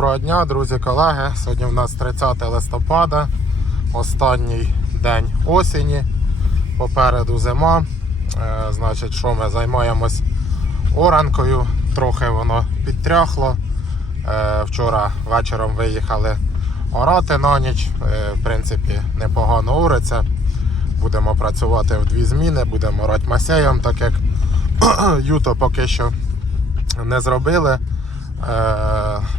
доброго дня, друзі, колеги. Сьогодні у нас 30 листопада, останній день осені. Попереду зима. Е, значить, що ми займаємось оранкою. Трохи воно підтряхло. Е, вчора вечором виїхали орати на ніч. Е, в принципі, непогано ориться. Будемо працювати в дві зміни, будемо орати масеєм, так як юто поки що не зробили.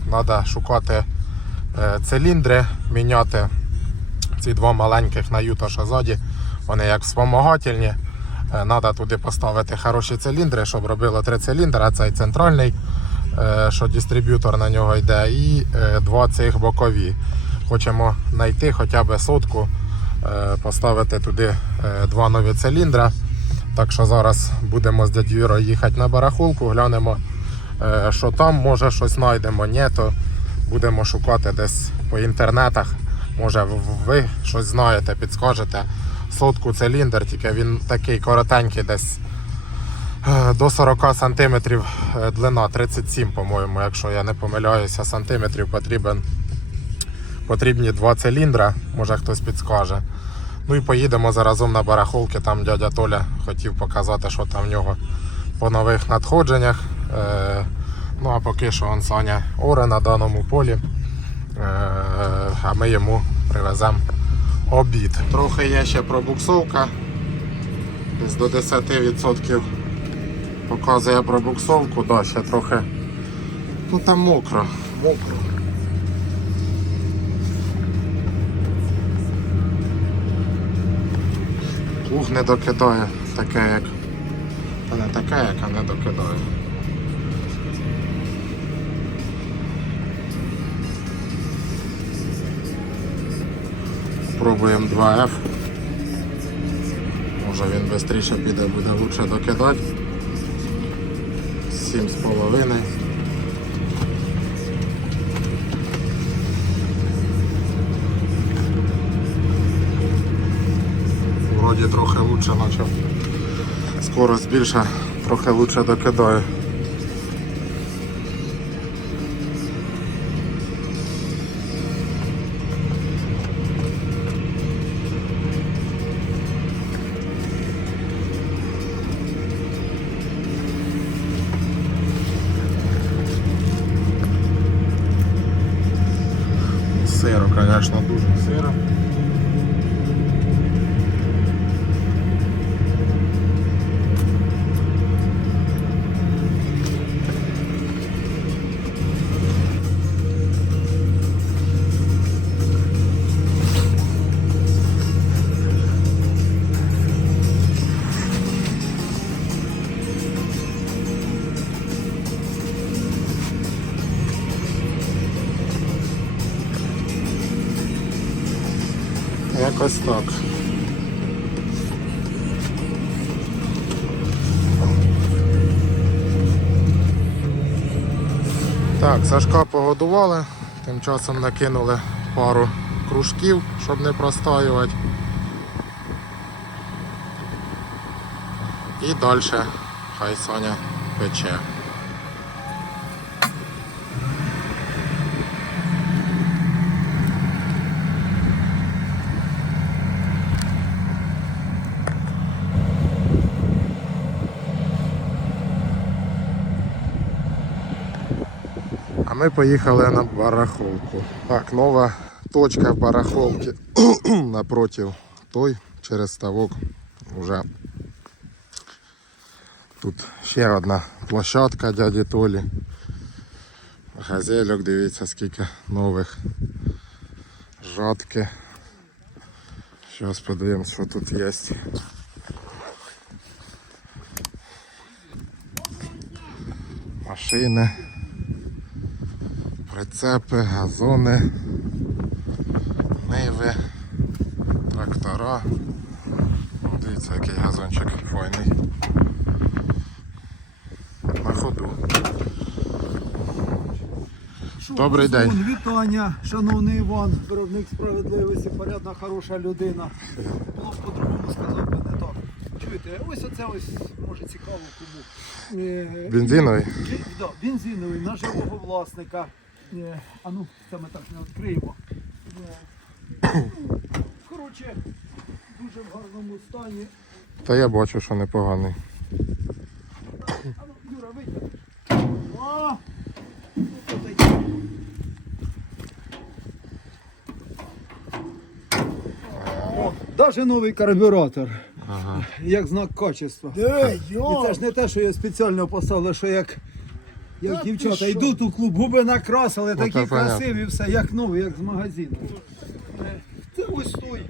Треба шукати е, циліндри, міняти ці два маленьких на що ззаді. Вони як вспомагательні. Треба туди поставити хороші циліндри, щоб робило три циліндри, а цей центральний, е, що дистриб'ютор на нього йде, і е, два цих бокові. Хочемо знайти хоча б сотку, поставити туди два нові циліндри. Так що зараз будемо з Юрою їхати на барахолку, глянемо, що там, може щось знайдемо, ні, то будемо шукати десь по інтернетах. Може ви щось знаєте, підскажете. Сотку циліндр, тільки він такий коротенький, десь е, до 40 сантиметрів е, длина, 37, по-моєму, якщо я не помиляюся, сантиметрів потрібен. Потрібні два циліндра, може хтось підскаже. Ну і поїдемо заразом на барахолки. Там дядя Толя хотів показати, що там в нього по нових надходженнях. Е, ну а поки що он Саня оре на даному полі. Е, а ми йому привеземо обід. Трохи є ще пробуксовка. Десь до 10% показує пробуксовку, да, ще трохи. Ну там мокро, мокро. Плуг не докидає, таке як. Та не таке, як, а не докидає. Пробуємо 2F. Може він швидше піде, буде лучше докидати. 7,5. Вроді трохи лучше почав. Скорость більша, трохи лучше докидаю. Якось так. Так, Сашка погодували, тим часом накинули пару кружків, щоб не простаювати. І далі хай Соня пече. А ми поїхали на барахолку. Так, нова точка барахолки напротив той через ставок. Уже тут ще одна площадка дяді Толі. Газельок, дивіться скільки нових. Жатки. Зараз подивимось, що тут є. Машини прицепи, газони, ниви, трактора. Дивіться, який газончик файний. На ходу. Добрий день. Вітання, шановний Іван, виробник справедливості, порядна, хороша людина. Було б по-другому сказав би не так. Чуєте, ось оце ось може цікаво кому. Е, Бензиновий? Бі- да, бензиновий на живого власника А ну, це ми так не відкриємо. Коротше, дуже в гарному стані. Та я бачу, що непоганий. А ну, Юра, витягнеш. О! Даже новий карбюратор, Ага. як знак качества. Ей, І це ж не те, що я спеціально поставив, що як, як Та дівчата йдуть у клуб, губи накрасили, такі понятно. красиві, все, як нові, як з магазину. Це ось той.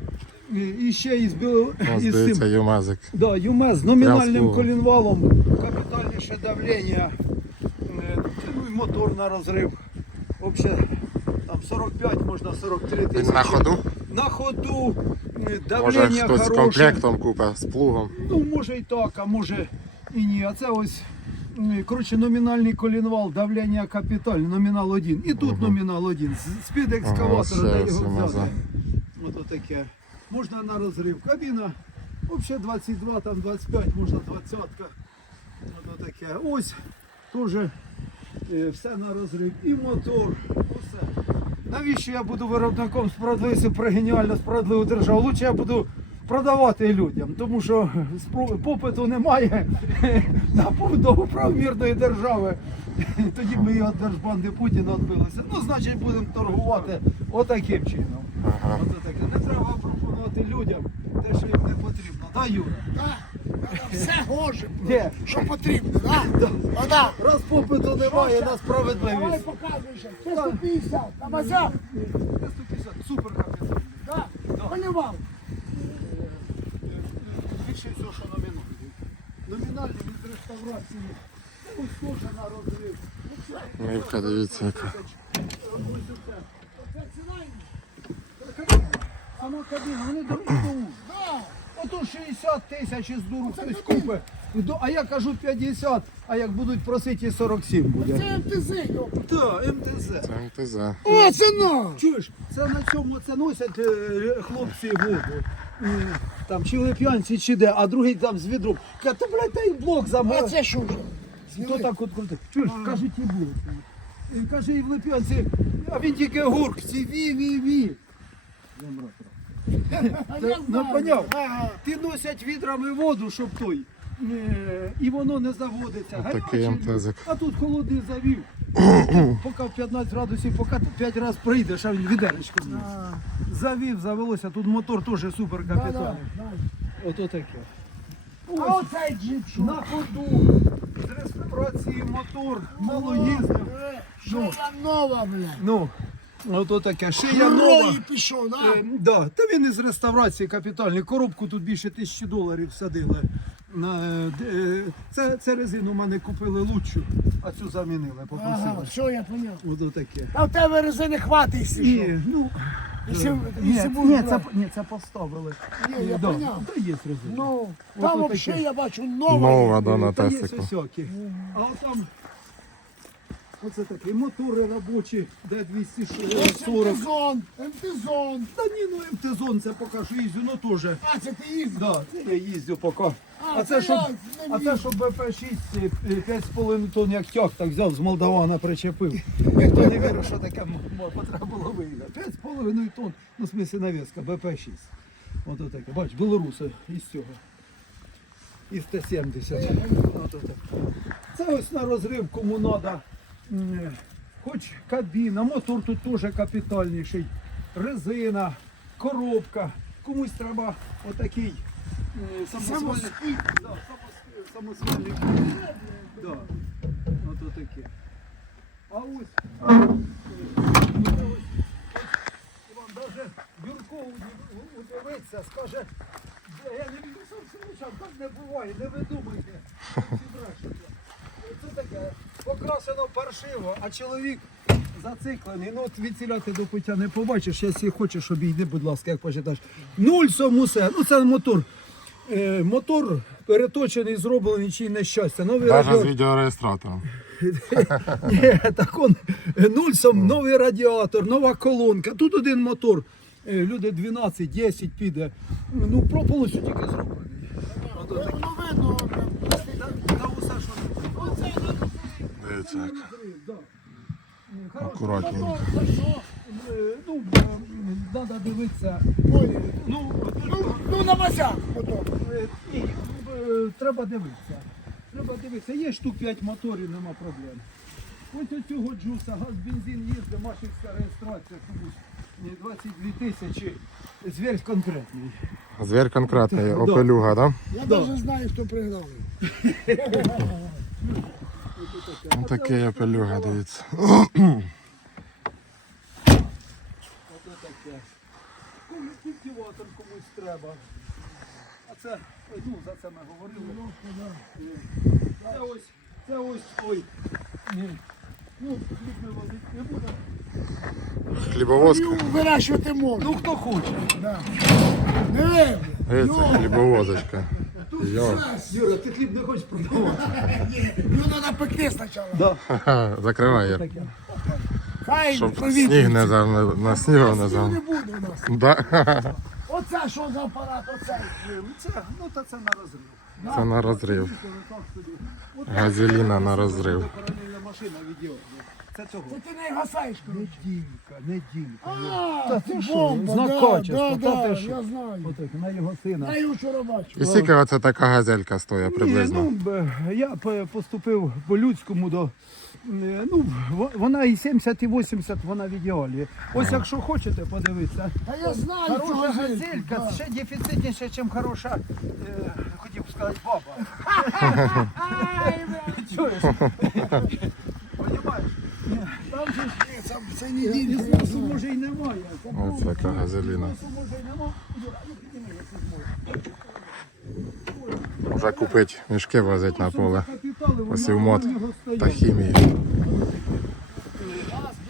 І ще із, Ось із дивіться, цим. юмазик. Да, ЮМЕЗ з номінальним з колінвалом, капітальніше давлення, е, ну і мотор на розрив. Взагалі, там 45, можна 43 Він тисячі. на ходу? На ходу, е, Може давлення хтось з хороше. комплектом купить, з плугом. Ну, може і так, а може і ні. А це ось, коротше, номінальний колінвал, давлення капітальне, номінал 1. І тут номінал 1. З-під екскаватора, Ага, все, його все, взяти. Ото таке. Можна на розрив. Кабіна, взагалі 22, там 25, можна 20. Ото таке. Ось теж е, все на розрив. І мотор. Усе. Навіщо я буду виробником справедливості про геніально справедливу державу? Лучше я буду продавати людям, тому що попиту немає на побудову правомірної держави. Тоді ми від держбанди Путіна відбилися. Ну, значить, будемо торгувати отаким чином. Таке. Не треба пропонувати людям те, що їм не потрібно. Да, Юра? Да, Все гоже, Де? що потрібно, да? А, да. Раз попиту немає на Давай справедливість. показуй ще. Це 150, на базар. 150, супер капітан. Да, полював. Всього, що номінальний. Номінальний від реставрації. Ось теж на розрив. Мивка, дивіться, яка. Ось оце. Оце ціна Сама кабіна, вони тому. Да. Ото 60 тисяч із дуру хтось купить. А я кажу 50, а як будуть просити і 47 буде. Це МТЗ, йо. Так, МТЗ. Це МТЗ. О, це на. Чуєш, це на цьому це носять е, хлопці воду. Там чи в Лип'янці, чи де, а другий там з відром. Каже, то блядь, та й блок А це що вже? Хто так от крутить? Чуєш, кажуть, і були. І Каже, і в Лип'янці, а він тільки гурк, ці ві, ві, ві. Ну, поняв. Ти носять відрами воду, щоб той. Е, І воно не заводиться. Гарячий, МТЗик. А тут холодний завів. Поки в 15 градусів, поки 5 разів прийдеш, а він відеречко. А, Завів, завелося. Тут мотор теж супер да, да, капітальний. да. Ото таке. А оцей джип? На ходу. З реставрації мотор, мало їздив. Е, Що я нова, блядь. Ну, ото таке. Шия нова. Пішов, да? Е, да, та він із реставрації капітальний. Коробку тут більше тисячі доларів садили. На, е, де- е, це, це резину в мене купили лучшу, а цю замінили, Ага, попросили. все, я поняв. Ото таке. А в тебе резини хватить, якщо що. Ні, ну, Якщо, ні, якщо ні, буде, це, ні, це поставили. Ні, я да, поняв. Та є резина. Ну, Ото там взагалі я бачу нова. Нова, да, на Та є Теслику. А от там, оце такі мотори робочі, де 240. МТЗон, МТЗон. Та ні, ну МТ-зон, це поки що їздю, ну теж. А, це ти їздив? Да, це я їздю поки. А, це щоб, а це щоб БП-6 е, 5,5 тонн як тяг, так взяв з Молдавана причепив. Ніхто не вірив, що таке потреба було виїхати. 5,5 тонн, ну в смысле навіска, БП-6. Ото таке, бач, білоруси із цього. Із Т-70. Це ось на розрив, кому треба. Хоч кабіна, мотор тут теж капітальніший, резина, коробка. Комусь треба отакий е, самосвальний. Самосвальний. Да. Ото таке. А ось. е, Вам даже Юрко уд- удивиться, скаже, я не вірю сам так не буває, не видумайте. Це таке покрашено паршиво, а чоловік зациклений. Ну от відціляти до пуття не побачиш, якщо хочеш, обійди, будь ласка, як почитаєш. Нуль усе. Ну це мотор. Е, мотор переточений, зроблений чи нещастя. Новий радіо- з відеореєстратором. ні, так он нульсом новий радіатор, нова колонка. Тут один мотор. Е, Люди 12-10 піде. Ну, про повністю тільки зроблений. Ото таке. Ну, Та- та усе, що не- оце на Дивіться, як. Хороший Акуратненько. мотор, за що, е, ну, треба дивитися. Ой, Ну, ну, ну на мазях потім. Е, Ні, е, треба дивитися. Треба дивитися. Є штук 5 моторів, нема проблем. Ось у цього джуса газ бензин їздить, машинська реєстрація комусь е, 22 тисячі. Звір конкретний. Звір конкретний, Да. опелюга, да? Я Да. навіть знаю, хто пригнав. Такий опелюга, дивіться. Ото таке. Культиватор комусь треба. А це, ой, ну, за це ми говорили. Е, Це ось, це ось, ой. Ні. Ну, хліб ми возити не будемо. Хлібовозка. Ну, вирощувати можна. Ну, хто хоче. Да. Не вибір. Дивіться, хлібовозочка. Йо. Юра, ти хліб не хочеш продавати? Ну, треба пекти спочатку. Ха-ха, Закривай, Ір. Таке. Хай Щоб сніг не за на снігу не Снігу за. не буде у нас. Да. Оце що за апарат, оцей. Це, ну, та це на розрив. Це на розрив. Газеліна на розрив. Паралельна машина. Це цього. Це ти не гасаєш, коротше. Неділька, неділька. А, Та це ти що, бомба, знак да, та да, ти що? я знаю. Отак, на його сина. Я його вчора бачив. І скільки оце така газелька стоїть Ні, приблизно? ну, б- я п- поступив по-людському до. Е, Ну, вона і 70, і 80, вона в ідеалі. Ось якщо хочете подивитися. Та я знаю, Хороша газельку, газелька, да. ще дефіцитніша, ніж хороша, е, хотів сказати, баба. Ай, бля. Чуєш? Понімаєш? Там же ж Це, знаю. може і немає. Це Оце газеліна. може і немає. Юра, ну. Вже купити мішки возить на поле. Нього стоять. та хімії.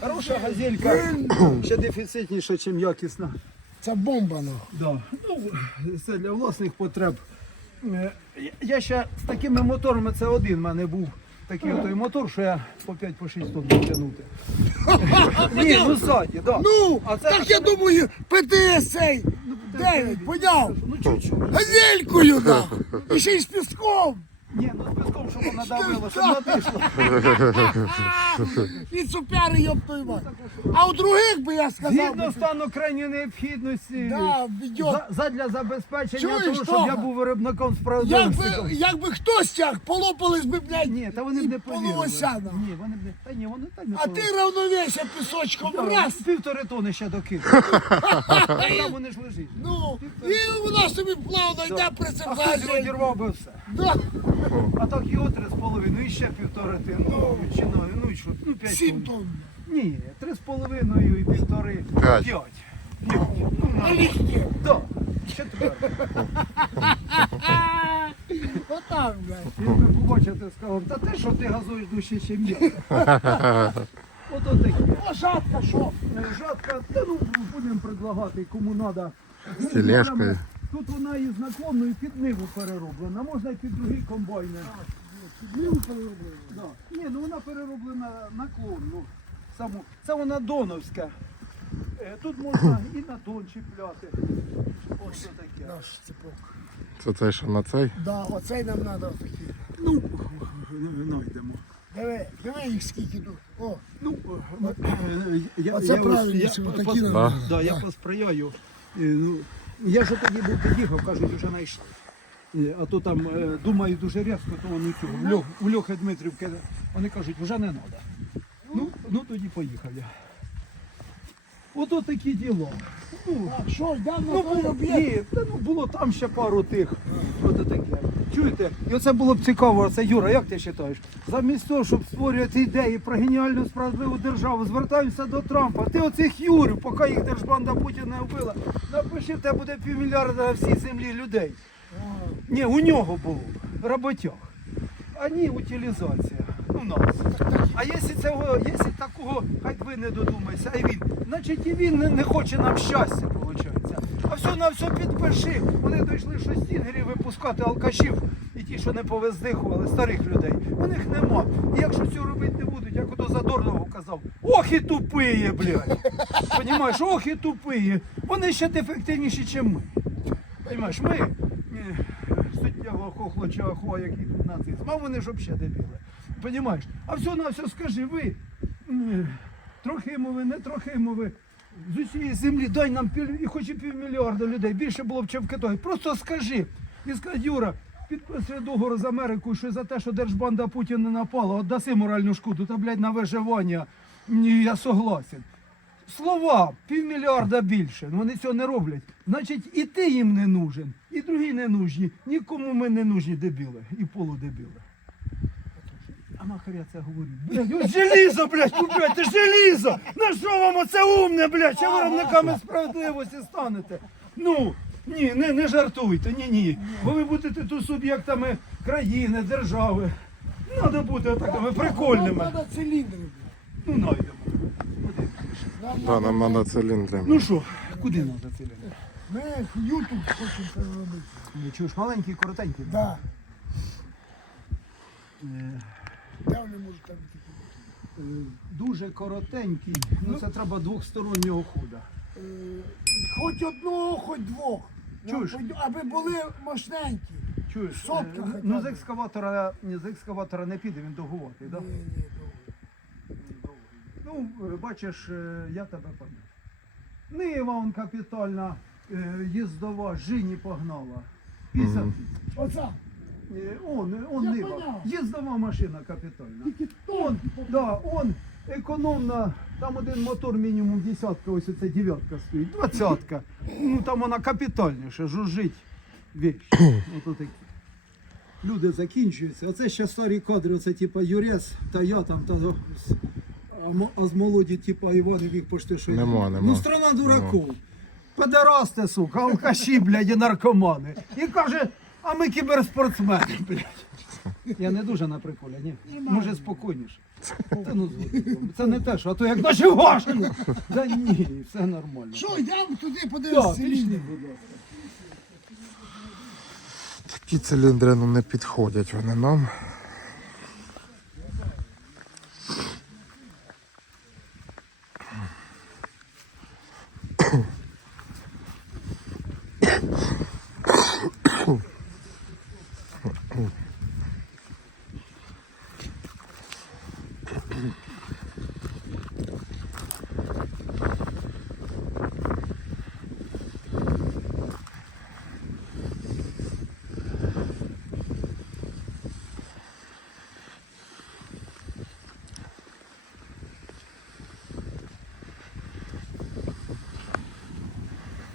Хороша газелька, ще дефіцитніша, ніж якісна. Це бомба, ну. Да. Ну, це для власних потреб. Е, Я ще з такими моторами, це один в мене був такий той мотор, що я по 5 по 6 тонн міг тягнути. Ні, ну ззаді, да. Ну, А це- так я думаю, ПТС цей. Дев'ять, поняв? Ну чуть-чуть. Газелькою, да. І ще й з піском. Ні, ну з піском, щоб вона давила, щоб натишло. І цупяри, ёб твою мать. А у других би я сказав, Згідно би, стану крайньої необхідності. да. За- Задля забезпечення Чуєш, того, щоб Тома? я був виробником справедливості. Якби, якби хтось тяг, полопались би, блядь, Ні, та вони б і не повірили. полуосяна. Ні, вони б не. Та ні, вони так не А ти равновесся пісочком раз. Півтори тони ще докинув. Там вони ж лежить. Ну, і вона собі плавно йде при А цим хтось газель. розірвав би все. Да. А так його три з половиною, і ще півтори тонни. Ну, чи ну, ну і що? Ну, п'ять Сім тонн. Ні, три з половиною і півтори. П'ять. П'ять. Ну, на. Налегке. Да. Четвер. Отак, блядь. Він би побачив, ти сказав, та ти що ти газуєш дужче, ніж я. Ото таке. А жатка що? Жатка, та ну будемо предлагати, кому треба. З тележкою. Тут вона і з наклонною під ниву перероблена, можна і під другий комбайни. Ниву перероблено. Да. Ні, ну вона перероблена наклонну. Саму. Це вона доновська. Е, Тут можна і на дон чіпляти. Ось таке. Наш цепок. Це те, що на цей. Да, оцей нам треба такий. Ну, знайдемо. Диви, диви їх скільки тут. О, Ну, е, я, оце я, правильно, я, я такі нам Да. Да, я посприяю. Е, Ну, я ж тоді був під'їхав, кажуть, вже знайшли. Е, А то там е, думаю дуже різко, то вони в Льохи Дмитрівки, вони кажуть, вже не треба. Ну, ну тоді поїхав я. Ото такі діло. Ну, Так, що, йдемо на ну, той було, об'єкт. ні, та, ну, було там ще пару тих. Ото таке. Чуєте? І оце було б цікаво, це Юра, як ти вважаєш? Замість того, щоб створювати ідеї про геніальну справедливу державу, звертаємося до Трампа. Ти оцих Юрів, поки їх держбанда Путіна не вбила, напиши, в тебе буде півмільярда на всій землі людей. Ні, у нього було роботяг. А ні, утилізація. Нас. А якщо цього, якщо такого, хай ви не додумайся, а він, значить і він не, не хоче нам щастя, виходить. А все на все підпиши. Вони дійшли, що стінгерів випускати алкашів і ті, що не повездихували, старих людей. У них нема. І якщо цього робити не будуть, як ото Задорного казав, ох і тупиє, блядь. Понімаєш, ох і тупиє. Вони ще ефективніші, ніж ми. Понимаєш, ми е, суттєво хохлоча ахуа, який тут нацизм, а вони ж взагалі дебіли. Понимаєш? А все на все скажи, ви. Трохимове, не Трохимове. З усієї землі дай нам пів, і хоч і півмільярда людей, більше було б, чим в Китаї. Просто скажи. І скажи, Юра, підписує договор з Америкою, що за те, що держбанда Путін не напала, от даси моральну шкоду, та, блядь, на виживання. Ні, я согласен. Слова півмільярда більше. ну Вони цього не роблять. Значить, і ти їм не нужен, і другі не нужні. Нікому ми не нужні дебіли і полудебіли. А нахер я це говорю? Блядь, ось желізо, блядь, купляйте, желізо! На що вам оце умне, блядь? Чи виробниками справедливості станете? Ну, ні, не, не жартуйте, ні, ні. Бо ви будете тут суб'єктами країни, держави. Надо бути такими прикольними. Треба циліндри. Ну, найдемо. Да, нам треба циліндри. Ну що, куди треба це? Ми ютуб хочемо переробити. Чуєш, маленький, коротенький. Да. Е, Де вони можуть там йти? Дуже коротенький, ну це треба двохстороннього хода. Е, Хоч одного, хоч двох. Чуєш? Аби були мощненькі. Чуєш, Сотка е, ну з екскаватора, з екскаватора не піде, він довгуватий, так? Ні, ні, добре. Ну, е, бачиш, я тебе пам'ятаю. Нива он капітальна їздова, Жині погнала. 50 Мгм. Оце. Е, Он, он Я Нива. поняв. Їздова машина капітальна. Тільки Он, да, он економна, там один мотор мінімум десятка, ось оце дев'ятка стоїть, двадцятка. Ну там вона капітальніша, жужжить віч. Ото такі. Люди закінчуються. Оце ще старі кадри, оце типа Юрес, та я там, та з- а, мо- а з молоді, типа Іван і вік пошти, що Нема, я- нема. Ну, страна дураков. Педерасти, сука, алкаші, блядь, і наркомани. І каже, а ми кіберспортсмени, блядь. Я не дуже на приколі, ні. Може спокійніше. Та ну. Це не те, що а то як наші ваші. Да ні, все нормально. Що, йдемо туди, Так, подивимося пішли, будь ласка. Такі циліндри ну, не підходять вони нам.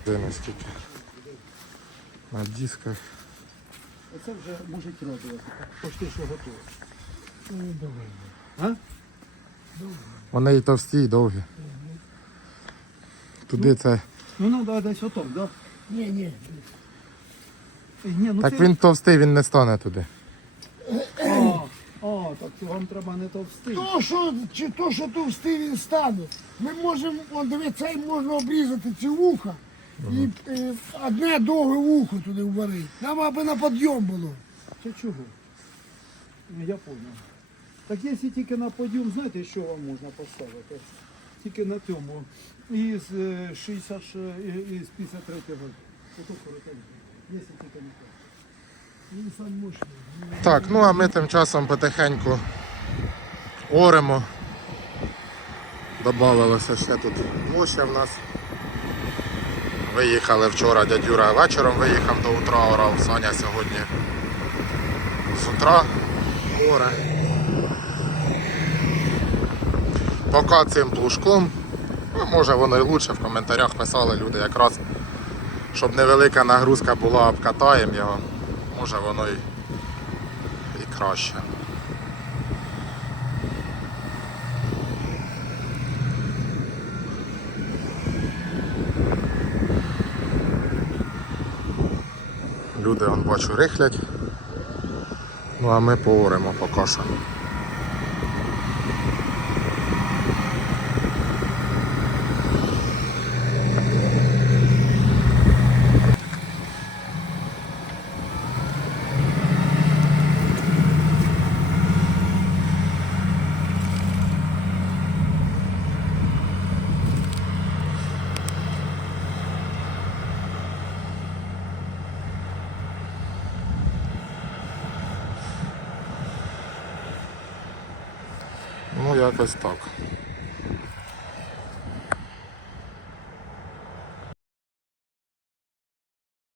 Де наскільки? На дисках. Оце вже може радувати. Почти що готово. Ну, давай. А? Вони і товсті, і довгі. Туди це. Ну треба десь отом, да? Ні, ні. Е, Ні, ну Так це... він товстий, він не стане туди. А, а, так то вам треба не товстий. То, що, чи то, що товстий він стане. Ми можемо, он диви, цей можна обрізати ці вуха. І е, одне довге вухо туди вварити. Нам аби на підйом було. Це чого? Ну, Я понял. Так якщо тільки на подіум, знаєте, що вам можна поставити? Тільки на цьому. Із е, 60, ш- і- із 53 го Ото коротенько. Якщо тільки на те. Він сам мощний. Так, ну а ми тим часом потихеньку оремо. Добавилося ще тут площа в нас. Виїхали вчора дядюра вечором виїхав до утра орав. Саня сьогодні з утра оре. Поки цим плужком. Ну, може воно і лучше в коментарях писали люди якраз, щоб невелика нагрузка була, обкатаємо його. Може воно і і краще. Люди, он бачу, рихлять. Ну а ми пооремо поки що. Ну якось так.